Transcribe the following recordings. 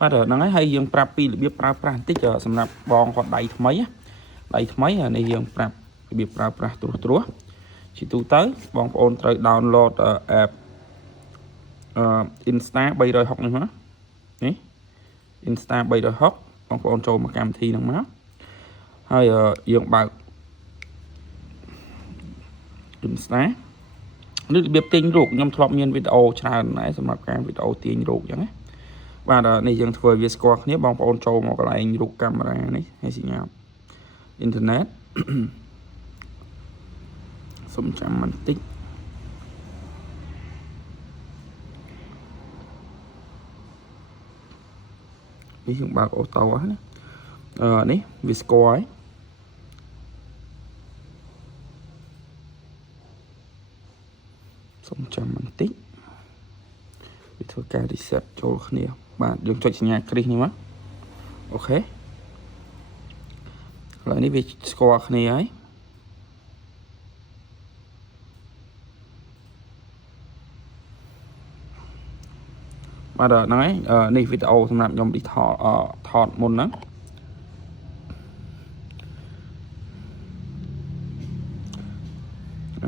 បាទហ្នឹងហើយយើងប្រាប់ពីរបៀបប្រើប្រាស់បន្តិចសម្រាប់បងគាត់ដៃថ្មីនេះយើងប្រាប់របៀបប្រើប្រាស់ត្រួសជាទូទៅបងប្អូនត្រូវ download app Insta 360នេះមកនេះ Insta 360បងប្អូនចូលមកកម្មវិធីហ្នឹងមកហើយយើងបើក Insta នេះរបៀបទាញរូបខ្ញុំធ្លាប់មានវីដេអូច្រើនដែរសម្រាប់ការវីដេអូទាញរូបអញ្ចឹងណាបាទនេះយើងធ្វើវាស្គាល់គ្នាបងប្អូនចូលមកកន្លែងរូបកាមេរ៉ានេះហើយសញ្ញាអ៊ីនធឺណិតសុំចាំបន្តិចនេះយើងបើកអូតូណានេះវាស្គាល់ហើយសុំចាំបន្តិចវាធ្វើការ reset ចូលគ្នាបាទយើងចុចសញ្ញាគ្រីសនេះមកអូខេឥឡូវនេះវាស្គាល់គ្នាហើយបាទហ្នឹងហើយនេះវីដេអូសម្រាប់ខ្ញុំថតមុនហ្នឹង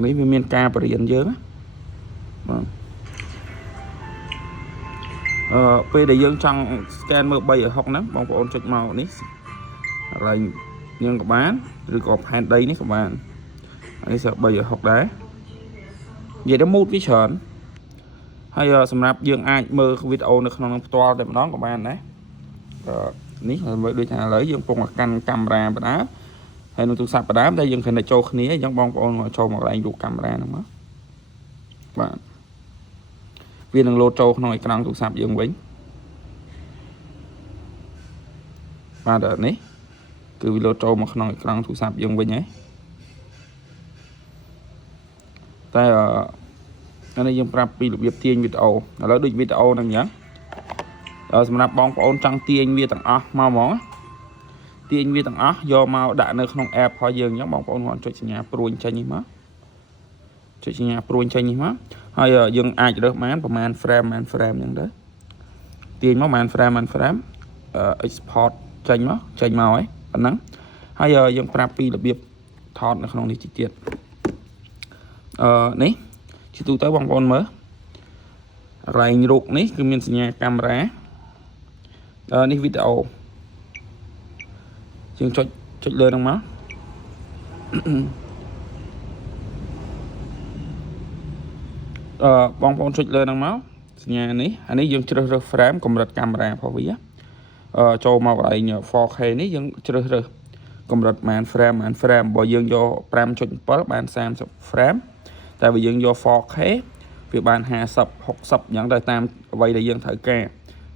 នេះវាមានការបរៀនយើងបាទពេលដែលយើងចង់ scan មើល360ហ្នឹងបងប្អូនចុចមកនេះកន្លែងយើងក៏បានឬក៏ផែនដីនេះក៏បាននេះsẽ 360ដែរនិយាយទៅ mood វាច្រើនហើយសម្រាប់យើងអាចមើលវីដេអូនៅក្នុងផ្ទាល់តែម្ដងក៏បានដែរនេះមើលដូចថាឥឡូវយើងកំពុងកាន់កាមេរ៉ាបណ្ដាហើយនៅទូរស័ព្ទបណ្ដាតែយើងគ្រាន់តែចូលគ្នាអញ្ចឹងបងប្អូនចូលមកកន្លែងរូបកាមេរ៉ាហ្នឹងមកបាទវានឹងលោតចូលក្នុងអេក្រង់ទូរស័ព្ទយើងវិញបាទនេះគឺវាលោតចូលមកក្នុងអេក្រង់ទូរស័ព្ទយើងវិញហើយតែនេះយើងប្រាប់ពីរបៀបទាញវីដេអូឥឡូវដូចវីដេអូហ្នឹងអញ្ចឹងសម្រាប់បងប្អូនចង់ទាញវាទាំងអស់មកហ្មងទាញវាទាំងអស់យកមកដាក់នៅក្នុង app របស់យើងអញ្ចឹងបងប្អូនគាត់ចុចសញ្ញាព្រួញចេញនេះមកចុចសញ្ញាព្រួញចេញនេះមកហើយយើងអាចរើសបានប្រហែល frame អញ្ចឹងទៅទាញមកប្រហែល frame export ចេញមកហើយប៉ុណ្ណឹងហើយយើងប្រាប់ពីរបៀបថតនៅក្នុងនេះទៀតនេះជាទូទៅបងប្អូនមើលកន្លែងរូបនេះគឺមានសញ្ញាកាមេរ៉ានេះវីដេអូយើងចុចលើហ្នឹងមកបងប្អូនចុចលើហ្នឹងមកសញ្ញានេះអានេះយើងជ្រើសរើស frame កម្រិតកាមេរ៉ារបស់វាចូលមកកន្លែង 4K នេះយើងជ្រើសរើសកម្រិតប៉ុន្មាន frame បើយើងយក 5.7 បាន30 frame តែបើយើងយក 4K វាបាន50 60អញ្ចឹងទៅតាមអ្វីដែលយើងត្រូវការ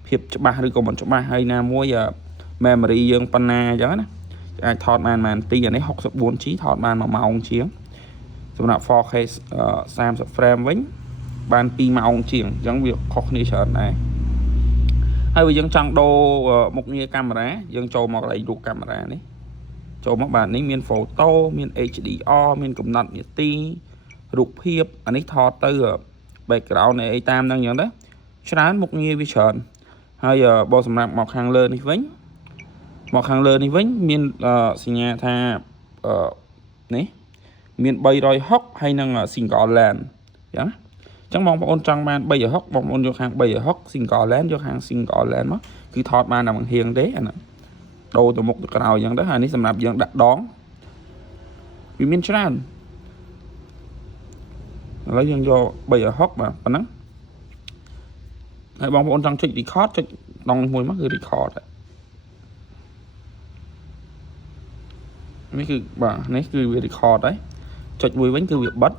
ភាពច្បាស់ឬក៏មិនច្បាស់ហើយណាមួយ memory យើងប៉ុណ្ណាអញ្ចឹងណាអាចថតបានទីអានេះ 64G ថតបាន1ម៉ោងជាងសម្រាប់ 4K 30 frame វិញបាន2ម៉ោងជាងអញ្ចឹងវាខុសគ្នាច្រើនដែរហើយបើយើងចង់ដូរមុខងារកាមេរ៉ាយើងចូលមកកន្លែងរូបកាមេរ៉ានេះចូលមកបាទនេះមាន photo មាន HDR មានកំណត់នាទីរូបភាពអានេះថតទៅ background អីតាមហ្នឹងអញ្ចឹងទៅច្រើនមុខងារវាច្រើនហើយបើសម្រាប់មកខាងលើនេះវិញមានសញ្ញាថានេះមាន360ហើយនឹង single lens អញ្ចឹងបងប្អូនចង់បាន360បងប្អូនយកខាង360 single lens យកខាង single lens មកគឺថតបានតែបង្ហៀងទេអាហ្នឹងដូរទៅមុខទៅក្រោយអញ្ចឹងទៅហើយនេះសម្រាប់យើងដាក់ដងវាមានច្រើនឥឡូវយើងយក360បាទប៉ុណ្ណឹងហើយបងប្អូនចង់ចុច record ចុចដងមួយមកគឺ record នេះគឺបាទនេះគឺវា record ហើយចុចមួយវិញគឺវាបិទ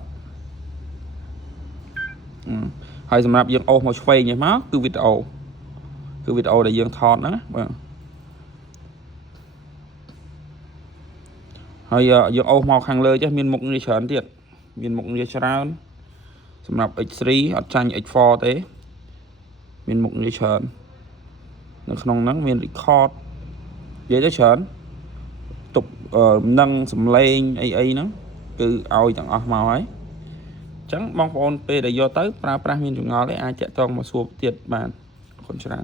ហើយសម្រាប់យើងអូសមកឆ្វេងនេះមកគឺវីដេអូដែលយើងថតហ្នឹងបាទហើយយើងអូសមកខាងលើចេះមានមុខងារច្រើនទៀតមានមុខងារច្រើនសម្រាប់ X3 អត់ចាញ់ X4 ទេមានមុខងារច្រើននៅក្នុងហ្នឹងមាន record និយាយទៅច្រើនទប់នឹងសំឡេងអីហ្នឹងគឺឲ្យទាំងអស់មកហើយអញ្ចឹងបងប្អូនពេលដែលយកទៅប្រើប្រាស់មានចម្ងល់ទេអាចតាក់ទងមកសួរទៀតបានអរគុណច្រើន